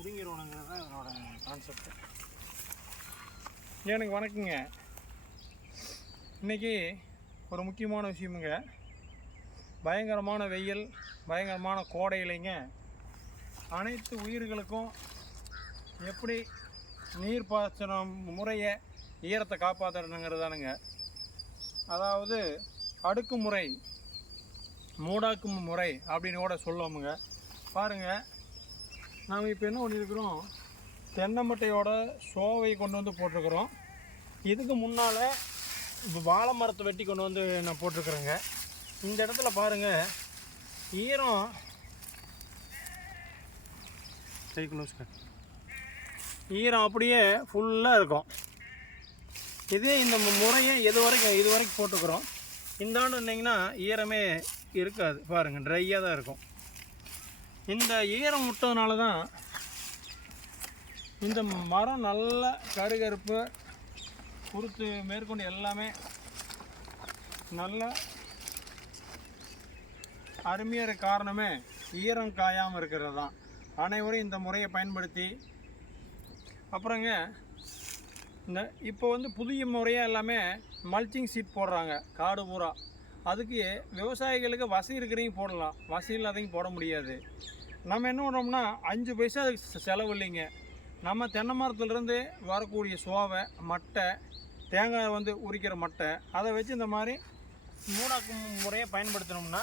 பிடுங்கிடணுங்கிறது தான் இதனோட கான்செப்ட் எனக்கு வணக்கங்க. இன்றைக்கி ஒரு முக்கியமான விஷயமுங்க. பயங்கரமான வெயில் பயங்கரமான கோடையிலைங்க அனைத்து உயிர்களுக்கும் எப்படி நீர் பாய்ச்சனம் முறையை ஈரத்தை காப்பாற்றணுங்கிறதானுங்க அதாவது அடுக்குமுறை மூடாக்கும் முறை அப்படின்னு கூட சொல்லுவோமுங்க. பாருங்கள் நாம் இப்போ என்ன பண்ணியிருக்கிறோம் தென்னை மட்டையோட சோவை கொண்டு வந்து போட்டிருக்கிறோம். இதுக்கு முன்னால் இப்போ வாழை மரத்தை வெட்டி கொண்டு வந்து நான் போட்டிருக்குறேங்க. இந்த இடத்துல பாருங்கள் ஈரம். கை ஈரம் அப்படியே ஃபுல்லாக இருக்கும். இதே இந்த முறையை எது வரைக்கும் இது வரைக்கும் போட்டுக்கிறோம் இந்த ஆண்டு இருந்தீங்கன்னா ஈரமே இருக்காது. பாருங்கள் ட்ரையாக தான் இருக்கும். இந்த ஈரம் விட்டதுனால தான் இந்த மரம் நல்ல கருகருப்பு குருத்து மேற்கொண்டு எல்லாமே நல்ல அருமையாக காரணமே ஈரம் காயாமல் இருக்கிறது தான். அனைவரும் இந்த முறையை பயன்படுத்தி அப்புறங்க இந்த இப்போ வந்து புதிய முறையாக எல்லாமே மல்ச்சிங் சீட் போடுறாங்க. காடு பூரா. அதுக்கு விவசாயிகளுக்கு வசதி இருக்கிறவங்க போடலாம். வசதி இல்லாதவங்க போட முடியாது. நம்ம என்ன பண்ணுறோம்னா அஞ்சு பைசா அதுக்கு செலவு இல்லைங்க நம்ம தென்னை மரத்துலேருந்து வரக்கூடிய சோவை மட்டை தேங்காய் வந்து உரிக்கிற மட்டை அதை வச்சு இந்த மாதிரி மூடாக்கும் முறையை பயன்படுத்தினோம்னா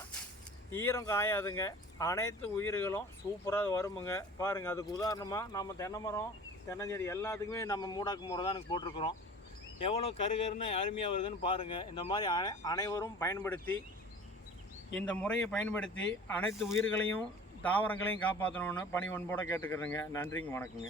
ஈரம் காயாதுங்க. அனைத்து உயிர்களும் சூப்பராக வருமுங்க. பாருங்கள் அதுக்கு உதாரணமாக நம்ம தென்னை மரம் தென்னஞ்செடி எல்லாத்துக்குமே நம்ம மூடாக்கு முறை தான் போட்டிருக்கிறோம். எவ்வளோ கருகருன்னு அருமையாக வருதுன்னு பாருங்கள் இந்த மாதிரி அனை அனைவரும் பயன்படுத்தி இந்த முறையை பயன்படுத்தி அனைத்து உயிர்களையும் தாவரங்களையும் காப்பாற்றணும்னு பணிவன்போட கேட்டுக்கிறேங்க. நன்றிங்க வணக்கங்க.